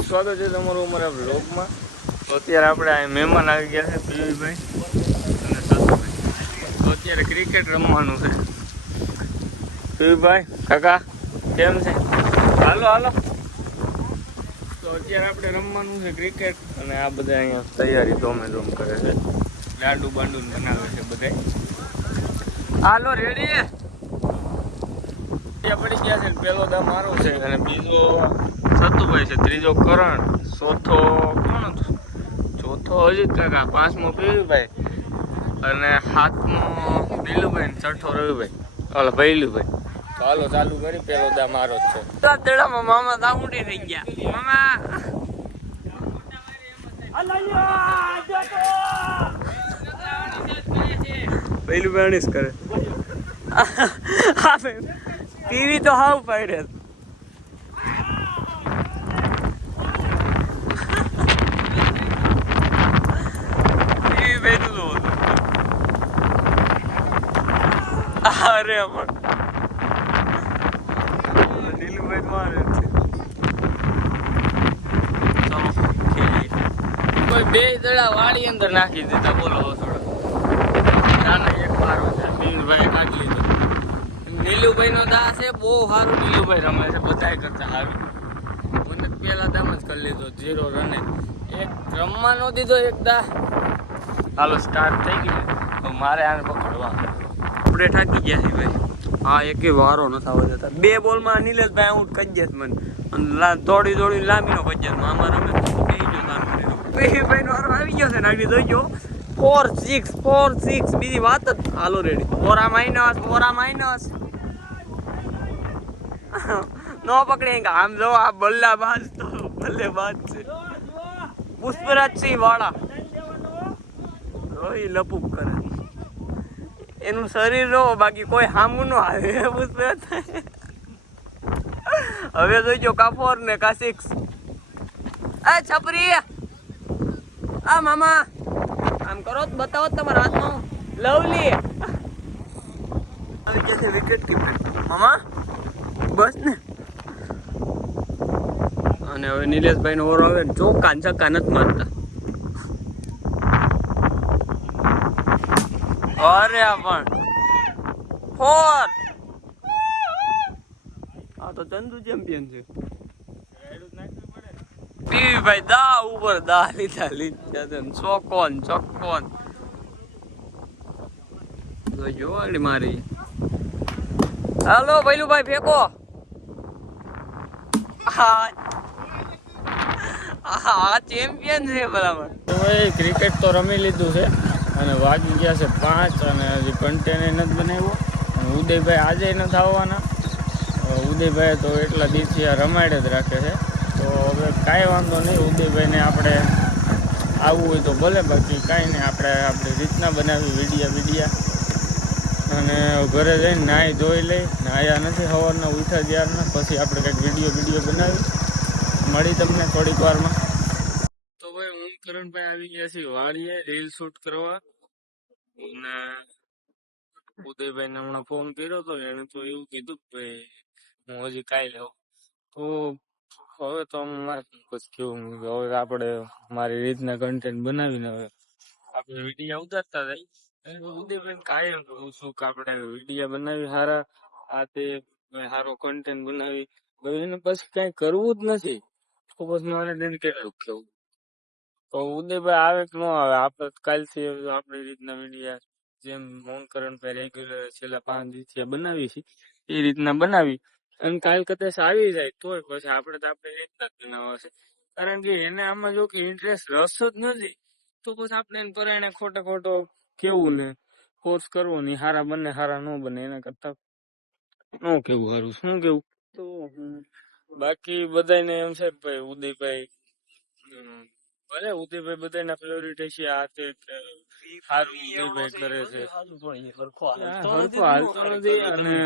સ્વાગત છે તમારું અમારા બ્લોગમાં. તો અત્યારે આપણે આ મહેમાન આવી ગયા છે પીવીભાઈ અને સતુભાઈ. તો અત્યારે ક્રિકેટ રમવાનું છે. પીવીભાઈ કાકા કેમ છે? હાલો હાલો. તો અત્યારે આપણે રમવાનું છે ક્રિકેટ અને આ બધા અહીંયા તૈયારી ધોમે ધોમ કરે છે. લાડુ બાંડુ બનાવે છે બધા. હાલો રેડી પડી ગયા છે. પેલો દા મારો છે અને બીજો સતુભાઈ છે, ત્રીજો કરણ, ચોથો કોણ હતું? ચોથો અજીત કાકા, પાંચમો પીવીભાઈ અને સાતમો નીલુભાઈ ને છઠ્ઠો રવિભાઈ ઓલો ભૈલુભાઈ. તો હાલો ચાલુ કરી. પેલો દા મારો જ છે. દડામાં મામા દાઉડી થઈ ગયા. મામા ભૈલુભાઈ જ કરે. પીવી તો હાવ પડે. અરે નીલુભાઈ મારે છે. કોઈ બે દડા વાળી અંદર નાખી દીધા. બોલો થોડો નાના એક મારો છે. પીવીભાઈ કાઢી લીધો. નીલુભાઈ નો દા છે બહુ સારું. નીલુભાઈ રમે છે બધા કરતા સારું. મને પેલા દામ જ કરી લીધો 0 રને. એક રમવા નો દીધો એક દા. હાલો સ્ટાર્ટ થઈ ગયું. તો મારે આને પકડવા. આપણે થાકી ગયા છીએ ભાઈ. હા એક વારો નથી આવવા જતા. 2 બોલમાં નીલેશભાઈ આઉટ કરી દે મને. દોડી દોડી લાંબીનો કરી દે. આમાં રમે ભાઈ નો વારો આવી ગયો છે. નાખી દોજો 4-6 બીજી વાત જ. હાલો રેડી. 4 માઇનસ નો પકડે. આમ જો આ બલ્લાબાજ તો બલ્લેબાજ છે. પુષ્પરાજસિંહ વાળા રોહી લપુક કરે. એનું શરીર રો બાકી કોઈ હામું ન આવે. પુષ્પરાજ હવે જોઈજો કાફોર ને કા 6. આ છપરી આ મામા આમ કરો તો બતાવો તમારા હાથમાં. લવલી આવી જશે વિકેટ કીપર મામા બસ ને. અને હવે નિલેશભાઈ નો ઓવર આવે. ચોક્કા છક્કા નથી મારતા. અરે પણ 4 આ તો ચંદુ ચેમ્પિયન છે. પીવીભાઈ દા ઉપર દા લીધા. ચોકોન જોવાડી મારી. હાલો ભૈલુભાઈ ફેંકો. હા ચેમ્પિયન છે બરાબર. તો ભાઈ ક્રિકેટ તો રમી લીધું છે અને વાગી ગયા છે 5 અને હજી કન્ટેન નથી બનાવ્યો. અને ઉદયભાઈ આજે નથી આવવાના. ઉદયભાઈ તો એટલા દિવસથી આ રમાડે જ રાખે છે. તો હવે કાંઈ વાંધો નહીં. ઉદયભાઈને આપણે આવવું હોય તો ભલે, બાકી કાંઈ નહીં. આપણે આપણી રીતના બનાવી વિડીયા અને ઘરે જઈને નાહી ધોઈ લઈ. નાહ્યા નથી સવારના ઉઠ્યા ત્યારના. પછી આપણે કંઈક વિડીયો બનાવી મળી તમને થોડીક વારમાં. તો ભાઈ હું કરણભાઈ આવી ગયા છીએ વાડીએ રીલ શૂટ કરવા. અને ઉદયભાઈને હમણાં ફોન કર્યો હતો. એને તો એવું કીધું કે ભાઈ હું હજી કાંઈ લઉં. તો હવે તો મારે કેવું હવે આપણે મારી રીતના કન્ટેન્ટ બનાવીને હવે આપણે વિડીયો ઉતારતા જાય. ઉદયભાઈ કાયમ કહું છું કે આપણે વિડીયો બનાવી સારા આ તે સારો કન્ટેન્ટ બનાવી એને પછી કાંઈ કરવું જ નથી. તો પછી મારે તેને કેટલું કેવું. તો ઉદયભાઈ આવે કે ન આવે, આપણે કાલથી આપણી રીતના વિડીયો જેમ મોન કરણભાઈ રેગ્યુલર છેલ્લા 5 દિવસથી બનાવી છે એ રીતના બનાવી અને કાલ કદાચ આવી જાય તોય પછી આપણે તો આપણી રીતના જ બનાવવા છે. કારણ કે એને આમાં જો કે ઇન્ટરેસ્ટ રસ જ નથી તો પછી આપણે એને પરાયણે ખોટો કેવું ને ફોર્સ કરવો નહીં. હારા બને હારા ન બને એના કરતા ન કેવું સારું. શું કેવું? તો બાકી બધાને એમ છે ભાઈ ઉદયભાઈ ભલે ઉદયભાઈ બધાના ફેવરિટ છે. આ તે સારું ઉદયભાઈ કરે છે. હરખો હાલતો નથી. અને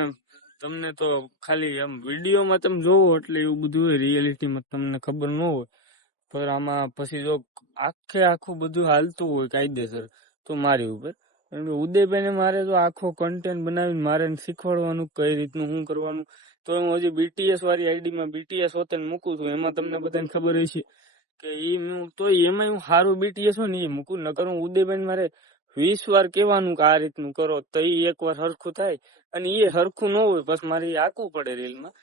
તમને તો ખાલી આમ વિડીયોમાં તમે જોવો એટલે એવું બધું હોય. રિયાલિટીમાં તમને ખબર ન હોય. પર આમાં પછી જો આખું બધું હાલતું હોય કાયદેસર તો મારી ઉપર. ઉદયભાઈને મારે તો આખો કન્ટેન્ટ બનાવીને મારે શીખવાડવાનું કઈ રીતનું શું કરવાનું તો હું હજી BTS વાળી આઈડીમાં BTS હોતે મૂકું છું. એમાં તમને બધાને ખબર હશે કે એમાં હું સારું BTS હોય ને એ મૂકું. નકર હું ઉદયભાઈ મારે 20 વાર કહેવાનું કે આ રીતનું કરો તો એ એકવાર હરખું થાય, અને એ હરખું ન હોય બસ મારે આખવું પડે રીલમાં.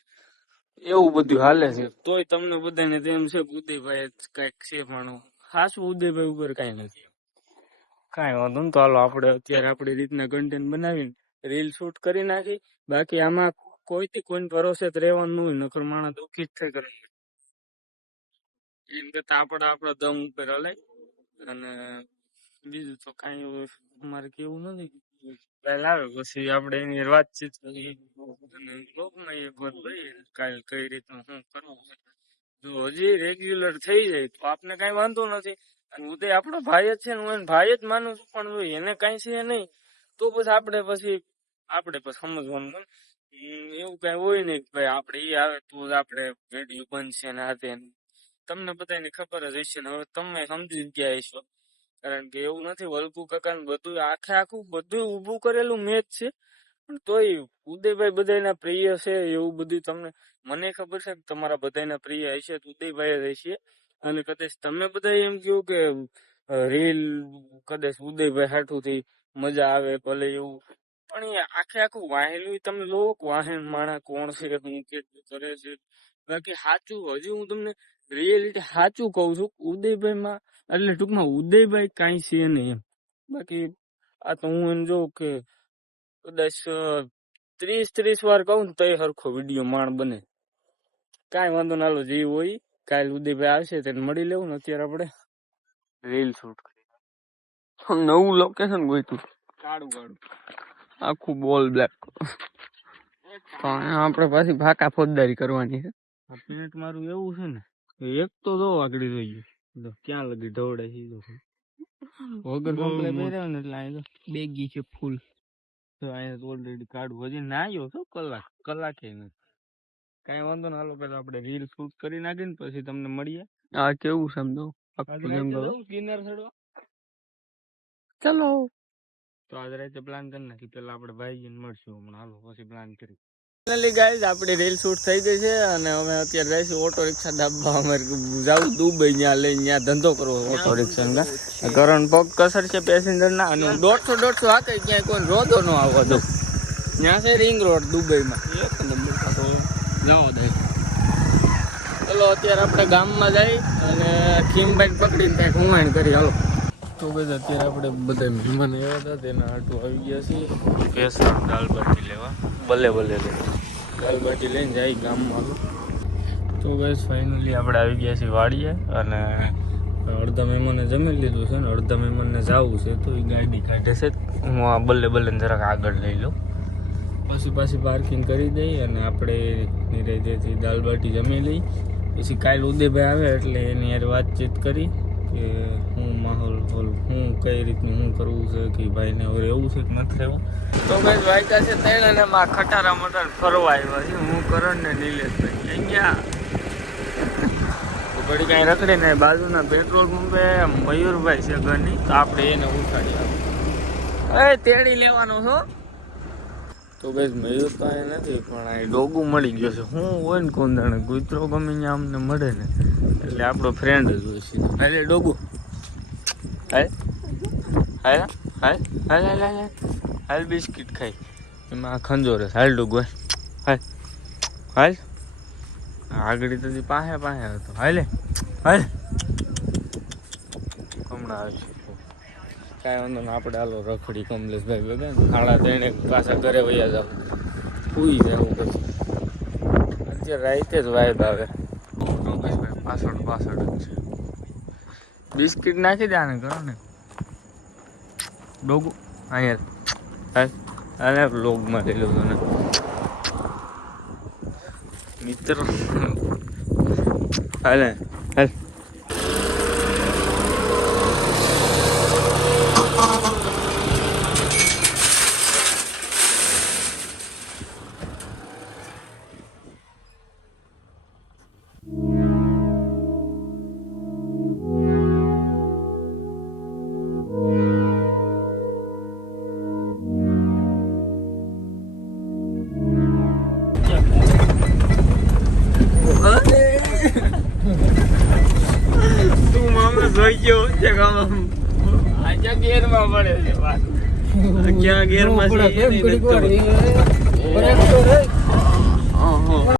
એવું બધું હાલે છે. તોય તમને બધાને તેમ છે કે ઉદયભાઈ કઈક છે, પણ ખાસ ઉદયભાઈ ઉપર કઈ નથી. કાંઈ વાંધો નહીં. તો હાલો આપણે અત્યારે આપણી રીતના કન્ટેન્ટ બનાવીને રીલ શૂટ કરી નાખી. બાકી આમાં કોઈથી કોઈ ભરોસે જ રહેવાનું હોય, નકર માણસ દુઃખી જ થઈ કરે. એમ કરતા આપણા દમ ઉપર હલાય. અને બીજું તો કાંઈ અમારે કેવું નથી. કાલ આવે પછી આપણે એની વાતચીત કરીએ અને બ્લોગમાં એક વાર જોઈએ કાલ કઈ રીતનું શું કરવું છે. જો હજી રેગ્યુલર થઈ જાય તો આપને કઈ વાંધો નથી. અને ઉદય આપણો ભાઈ જ છે ને, હું એને ભાઈ જ માનું છું. પણ જો એને કઈ છે નહીં તો પછી આપણે સમજવાનું. એવું કઈ હોય નહીં ભાઈ આપણે એ આવે તો જ આપણે વિડીયો બનશે ને આ તે. તમને બધાને ખબર જ હશે ને, હવે તમે સમજી ગયા હશો. કારણ કે એવું નથી, વલ્કુ કાકા બધું આખું બધું ઊભું કરેલું મેચ છે. પણ તોય ઉદયભાઈ બધાના પ્રિય છે એવું બધું તમને મને ખબર છે કે તમારા બધાના પ્રિય હશે તો ઉદયભાઈ જ હશે. અને કદાચ તમે બધા એમ કહો કે રીલ કદાચ ઉદયભાઈ હાટું થી મજા આવે ભલે એવું, પણ એ આખું વાહેલું તમે લો વાહેન માણા કોણ છે, હું કેટલું કરે છે. બાકી સાચું હજી હું તમને રિયાલિટી સાચું કઉ છું. ઉદયભાઈ માં એટલે ટૂંકમાં ઉદયભાઈ કઈ છે નહીં એમ. બાકી આ તો હું એમ જોઉં કે કદાચ 30 વાર કહું ને તો હરખો વિડીયો માણ બને. કાંઈ વાંધો ના લો, જે હોય કાલ ઉદયભાઈ આવશે તેને મળી લેવું ને. અત્યારે આપણે રીલ શૂટ કરી નવું લોકેશન ગોઈતું કાળું આખું બોલ બ્લેક. આપણે પાછી ફાકા ફોજદારી કરવાની છે. પેન્ટ મારું એવું છે ને એક તો જો આગળ રહી ગયું ક્યાં લગી ઢોળે છે વગર કપડે પહેર્યા ને એટલે અહીં બેગી છે ફૂલ. તો અહીંયા ઓલરેડી કાઢું હજી ના આવ્યો છો કલાકે નથી. કઈ વાંધો ના હાલો પેલા આપણે રીલ શૂટ કરી નાખી ને પછી તમને મળીએ. આ કેવું સમજો કિનાર ચડવા ચલો. તો આજ રાતે પ્લાન કરી નાખી. પેલા આપણે ભાઈજીને મળશું હમણાં, હાલો પછી પ્લાન કરી. ફાઇનલી ગાઈઝ આપણી રીલ શૂટ થઈ ગઈ છે અને અમે અત્યારે જઈશું ઓટો રિક્ષા ડાબા. અમારે જાવું દુબઈ, ત્યાં લઈને ત્યાં ધંધો કરવો ઓટો રિક્ષા. કરણ પગ કસર છે પેસેન્જર ના, અને 150 હાથે ક્યાંય કોઈ રોદો ન આવવા દઉં. ત્યાં છે રિંગ રોડ દુબઈમાં એક નંબર પાછો જવા દે. ચલો અત્યારે આપણે ગામમાં જઈ અને ખીમભાઈ પકડીને ત્યાં કુમાણ કરી. હાલો તો બધા અત્યારે આપણે બધા મહેમાન એવા હતા તેના આટું આવી ગયા છીએ. પેસા દાલ બાટી લેવા ભલે લે દાલ બાટી લઈને જાય ગામમાં. તો બસ ફાઇનલી આપણે આવી ગયા છીએ વાડીએ. અને અડધા મહેમાને જમી લીધું છે ને અડધા મહેમાનને જવું છે તો એ ગાડી કાઢે છે. હું આ બલ્લે જરાક આગળ લઈ લઉં પછી પાછી પાર્કિંગ કરી દઈ અને આપણે નિરાંતેથી દાલ બાટી જમી લઈ. પછી કાલ ઉદયભાઈ આવે એટલે એની યાર વાતચીત કરી કે હું માહોલ હું કઈ રીતનું શું કરવું છે કે ભાઈને હવે રહેવું છે કે નથી રહેવું. તો ભાઈ વાયકા છે તેણે ને માં ખટારા મટાર ફરવા આવ્યા છે. હું કરણ ને નિલેશભાઈ ક્યાં ઘડી કાંઈ રખડી ને બાજુના પેટ્રોલ પંપે મયુરભાઈ છે ઘરની, તો આપણે એને ઉઠાડી આવે તેડી લેવાનો છો. તો બસ મયુર પાસે નથી પણ આ ડોગું મળી ગયો છે. હું હોય ને કોણ જાણે કૂતરો ગમે ત્યાં અમને મળે ને એટલે આપણો ફ્રેન્ડ જ હોય છે. એટલે ડોગું હાલ હાલ હાલ હાલ હાલ હાલ હાલ બિસ્કીટ ખાઈ એમાં ખંજોરે હાલ ડોગું હાલ હાલ આગળ તો પાસે હતો. હાલે હાલ હમણાં આવે છે. કાંઈ વાંધો ને આપણે હાલો રખડી કમલેશભાઈ ભેગા 3:30 પાછા ઘરે વયા જાવ સુઈ જવું પછી. અત્યારે રાતે જ વાઇબ આવે. પાછળ જ છે. બિસ્કીટ નાખી દે આને કરો ને ડોગું અહીંયા હાલ હાલે બ્લોગમાં લઈ લઉં તને મિત્ર. હાલે હાલ જોઈ ગયો છે કામ આજે ગેરમાં પડે છે વાત ક્યાં ગેરમાં છે